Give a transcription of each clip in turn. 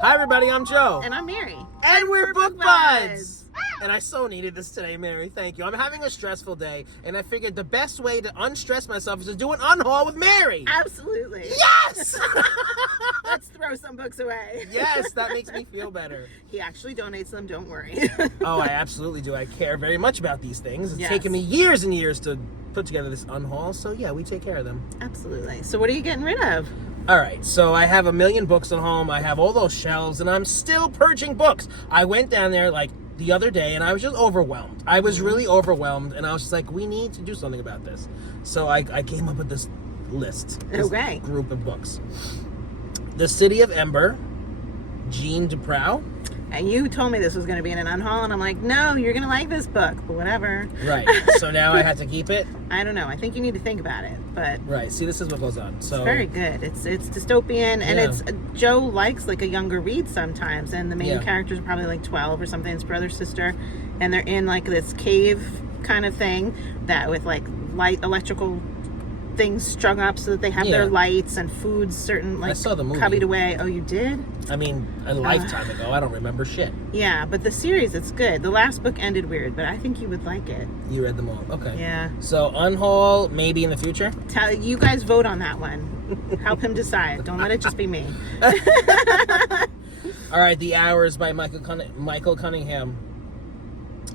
Hi everybody, I'm Joe. And I'm Mary. And we're Book Buds! And I so needed this today, Mary. Thank you. I'm having a stressful day, and I figured the best way to unstress myself is to do an unhaul with Mary. Absolutely. Yes! Let's throw some books away. Yes, that makes me feel better. He actually donates them, don't worry. Oh, I absolutely do. I care very much about these things. It's Yes. taken me years and years to put together this unhaul, so yeah, we take care of them. Absolutely. So what are you getting rid of? All right, so I have 1 million books at home. I have all those shelves, and I'm still purging books. I went down there like the other day, and I was just overwhelmed. I was really overwhelmed, and I was just like, we need to do something about this. So I came up with this list, this group of books. The City of Ember, Jean Duprow. And you told me this was going to be in an unhaul, and I'm like, no, you're going to like this book, but whatever. Right. So now I have to keep it? I don't know. I think you need to think about it, but... Right. See, this is what goes on. So it's very good. It's dystopian, and it's... Joe likes, like, a younger read sometimes, and the main characters are probably, like, 12 or something. It's brother, sister, and they're in, like, this cave kind of thing that with, like, light electrical things strung up so that they have their lights and foods certain, like, I saw the movie. Cubbied away. Oh, you did? I mean, a lifetime ago. I don't remember shit. Yeah, but the series, it's good. The last book ended weird, but I think you would like it. You read them all. Okay. Yeah. So, unhaul, maybe in the future? You guys vote on that one. Help him decide. Don't let it just be me. All right, The Hours by Michael Cunningham.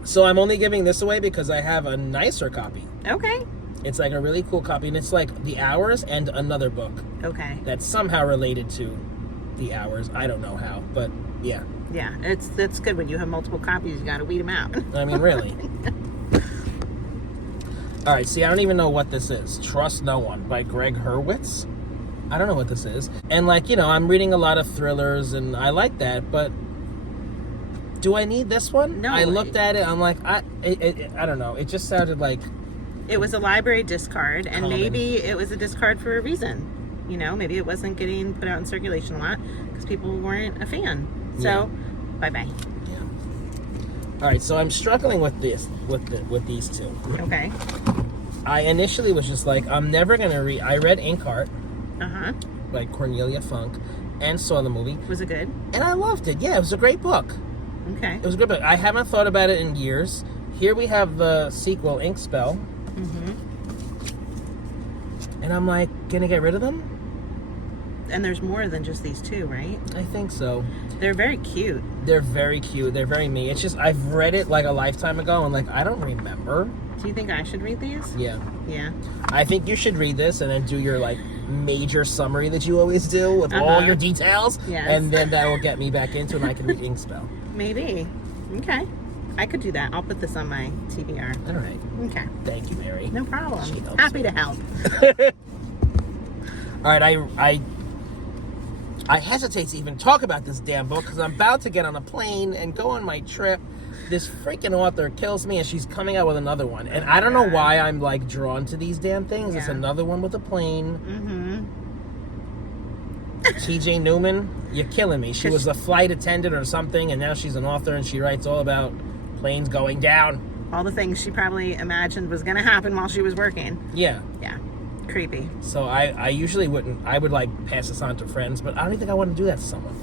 So I'm only giving this away because I have a nicer copy. Okay. It's like a really cool copy, and it's like The Hours and another book. Okay. That's somehow related to The Hours. I don't know how, but yeah. Yeah, that's good. When you have multiple copies, you got to weed them out. I mean, really. All right, see, I don't even know what this is. Trust No One by Greg Hurwitz. I don't know what this is. And, like, you know, I'm reading a lot of thrillers, and I like that, but do I need this one? No. I looked at it, I'm like, I don't know. It just sounded like... It was a library discard, and common. Maybe it was a discard for a reason. You know, maybe it wasn't getting put out in circulation a lot because people weren't a fan. So, bye-bye. Yeah. All right, so I'm struggling with this, with these two. Okay. I initially was just like, I'm never going to read... I read Inkheart. Uh-huh. By Cornelia Funk, and saw the movie. Was it good? And I loved it. Yeah, it was a great book. Okay. It was a good book. I haven't thought about it in years. Here we have the sequel, Ink Spell. Mm-hmm. And I'm like, gonna get rid of them? And there's more than just these two, right? I think so. They're very cute. They're very cute. They're very me. It's just, I've read it like a lifetime ago, and like, I don't remember. Do you think I should read these? Yeah. Yeah. I think you should read this and then do your like major summary that you always do with all your details. Yes. And then that will get me back into it and I can read Ink Spell. Maybe. Okay. I could do that. I'll put this on my TBR. All right. Okay. Thank you, Mary. No problem. She helps Happy me. to help. All right, I hesitate to even talk about this damn book because I'm about to get on a plane and go on my trip. This freaking author kills me, and she's coming out with another one. And I don't know why I'm, like, drawn to these damn things. Yeah. It's another one with a plane. Mm-hmm. T.J. Newman, you're killing me. She was a flight attendant or something, and now she's an author, and she writes all about planes going down. All the things she probably imagined was going to happen while she was working. Yeah. Yeah. Creepy. So I usually wouldn't. I would, like, pass this on to friends, but I don't even think I want to do that to someone.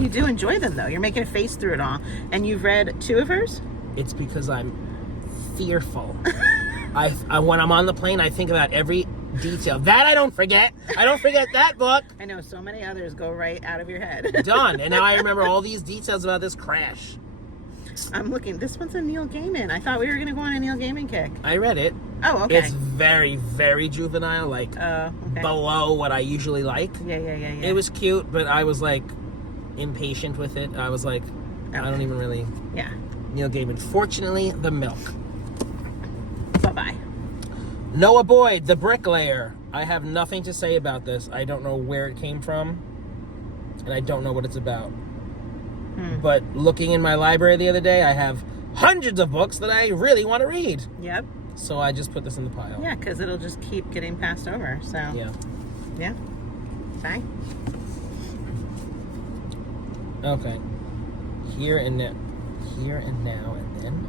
You do enjoy them, though. You're making a face through it all. And you've read 2 of hers? It's because I'm fearful. When I'm on the plane, I think about every detail. That I don't forget. I don't forget that book. I know so many others go right out of your head. Done. And now I remember all these details about this crash. I'm looking. This one's a Neil Gaiman. I thought we were going to go on a Neil Gaiman kick. I read it. Oh, okay. It's very, very juvenile, like below what I usually like. Yeah. It was cute, but I was like impatient with it. I was like, I don't even really. Yeah. Neil Gaiman. Fortunately, The Milk. Bye-bye. Noah Boyd, The Bricklayer. I have nothing to say about this. I don't know where it came from, and I don't know what it's about. But looking in my library the other day, I have hundreds of books that I really want to read. Yep. So I just put this in the pile. Yeah, because it'll just keep getting passed over. So. Yeah. Yeah. Bye. Okay. Here and now and then.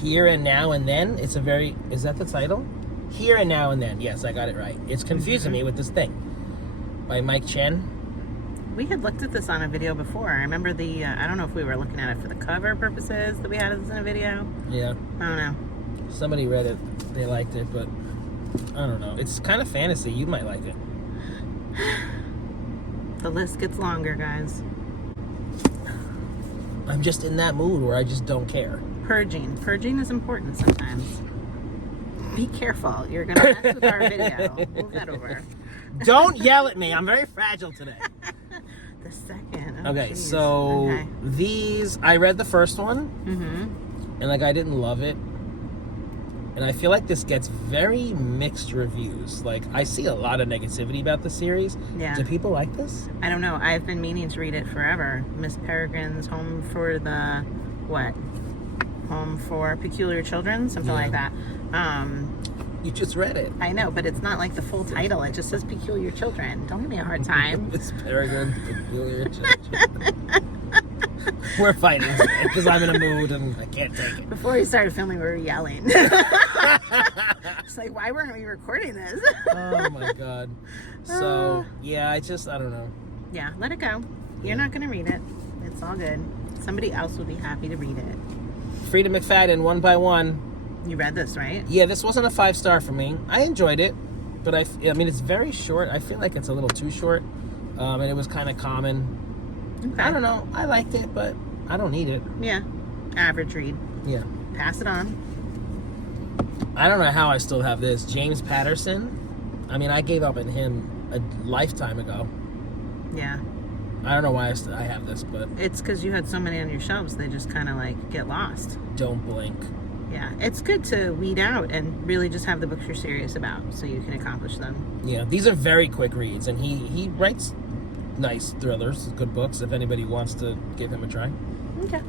Here and Now and Then. It's a very... Is that the title? Here and Now and Then. Yes, I got it right. It's confusing me with this thing. By Mike Chen. We had looked at this on a video before. I remember I don't know if we were looking at it for the cover purposes that we had this in a video. Yeah. I don't know. Somebody read it. They liked it, but I don't know. It's kind of fantasy. You might like it. The list gets longer, guys. I'm just in that mood where I just don't care. Purging. Purging is important sometimes. Be careful. You're going to mess with our video. Move that over. Don't yell at me. I'm very fragile today. The second. Oh, Okay, geez. so Okay. these, I read the first one, Mm-hmm. and like I didn't love it. And I feel like this gets very mixed reviews. Like, I see a lot of negativity about the series. Yeah. Do people like this? I don't know. I've been meaning to read it forever. Miss Peregrine's Home for the, what? Home for Peculiar Children? Something like that. You just read it. I know, but it's not like the full title. It just says Peculiar Children. Don't give me a hard time. Miss Peregrine, Peculiar Children. We're fighting because I'm in a mood and I can't take it. Before we started filming, we were yelling. It's like, why weren't we recording this? Oh my god. So, yeah, I don't know. Yeah, let it go. You're not going to read it. It's all good. Somebody else would be happy to read it. Frida McFadden, One by One. You read this, right? Yeah, this wasn't a 5-star for me. I enjoyed it, but I mean, it's very short. I feel like it's a little too short, and it was kind of common. Okay. I don't know. I liked it, but I don't need it. Yeah. Average read. Yeah. Pass it on. I don't know how I still have this. James Patterson. I mean, I gave up on him a lifetime ago. Yeah. I don't know why I have this, but It's because you had so many on your shelves, they just kind of like get lost. don't blink. Yeah. It's good to weed out and really just have the books you're serious about so you can accomplish them. Yeah, these are very quick reads, and he writes nice thrillers, good books, if anybody wants to give him a try. Okay.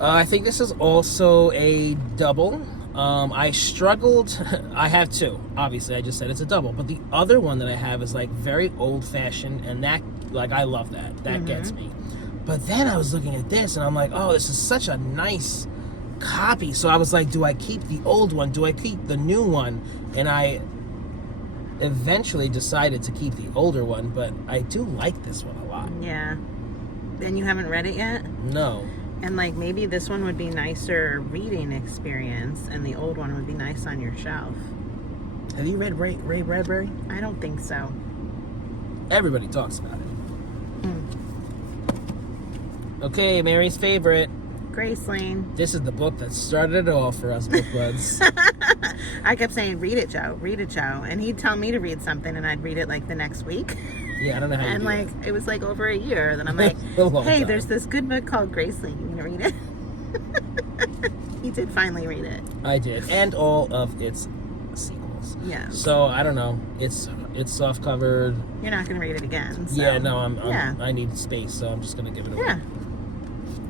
I think this is also a double. I struggled. I have two. Obviously, I just said it's a double. But the other one that I have is like very old-fashioned, and that, like, I love that. That gets me. But then I was looking at this, and I'm like, oh, this is such a nice copy. So I was like, do I keep the old one? Do I keep the new one? And I eventually decided to keep the older one, but I do like this one a lot. Yeah. And you haven't read it yet? No. And like maybe this one would be nicer reading experience and the old one would be nice on your shelf. Have you read Ray Bradbury? I don't think so. Everybody talks about it. Okay, Mary's favorite. Graceling. This is the book that started it all for us book buds. I kept saying, read it, Joe. Read it, Joe. And he'd tell me to read something and I'd read it like the next week. Yeah, I don't know how you And do like, that. it was like over a year. Then I'm like, A long hey, time. there's this good book called Graceling. You gonna read it? He did finally read it. I did, and all of its sequels. Yeah. So I don't know. It's soft covered. You're not gonna read it again. So. Yeah, no, Yeah. I need space, so I'm just gonna give it away. Yeah.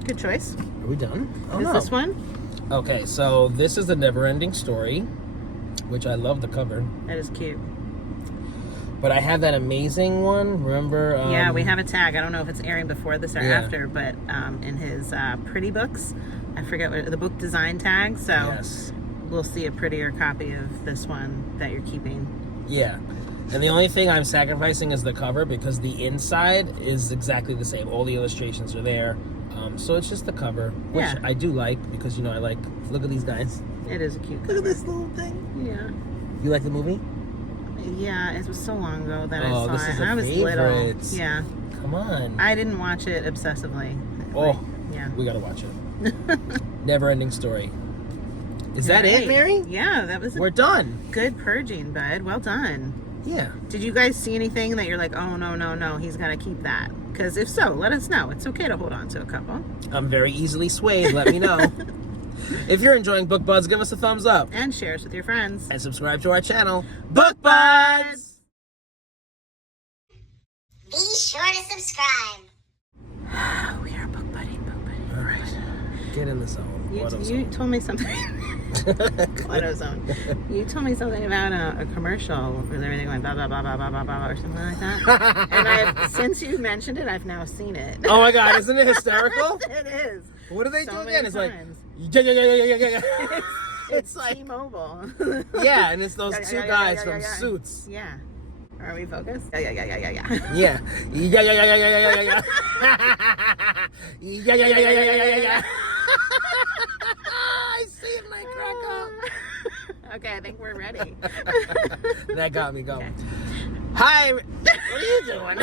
Good choice. Are we done? Oh, Is no. this one? Okay, so this is the Never-Ending Story, which I love the cover. That is cute. But I have that amazing one. Remember? Yeah, we have a tag. I don't know if it's airing before this or Yeah. after, but in his pretty books, I forget what the book design tag. So Yes. we'll see a prettier copy of this one that you're keeping. Yeah. And the only thing I'm sacrificing is the cover because the inside is exactly the same. All the illustrations are there. So it's just the cover, which Yeah. I do like because, you know, I like, look at these guys. It is a cute Look cover. at this little thing. Yeah. You like the movie? Yeah, it was so long ago that I Oh, saw this it. is And a I was favorite. little. Yeah. Come on. I didn't watch it obsessively. Oh, Yeah. we gotta watch it. Never-Ending Story. Is that Right. it, Mary? Yeah, that was a We're done. good purging, bud. Well done. Yeah. Did you guys see anything that you're like, oh, no, he's got to keep that? Because if so, let us know. It's okay to hold on to a couple. I'm very easily swayed. Let me know. If you're enjoying Book Buds, give us a thumbs up. And share us with your friends. And subscribe to our channel, Book Buds! Be sure to subscribe. We are book buddy. All right. Get in the zone. You Autozone. told me something. AutoZone. You told me something about a commercial where everything went blah, blah, blah, blah, blah, blah, blah, or something like that. And since you mentioned it, I've now seen it. Oh my God, isn't it hysterical? It is. What do they So do many again? It's like, times. yeah. It's like T-Mobile. Yeah, and it's those Yeah, two yeah, guys yeah, from yeah. Suits. Yeah. Are we focused? Yeah. Yeah. Yeah. Yeah. I see it, my crack Okay, I think we're ready. up. That got me going. Okay. Hi. What are you doing?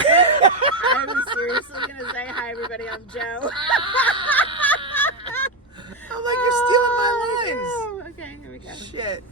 I'm seriously gonna say hi, everybody. I'm Joe. I'm like, you're stealing my lines. Okay, here we go. Shit.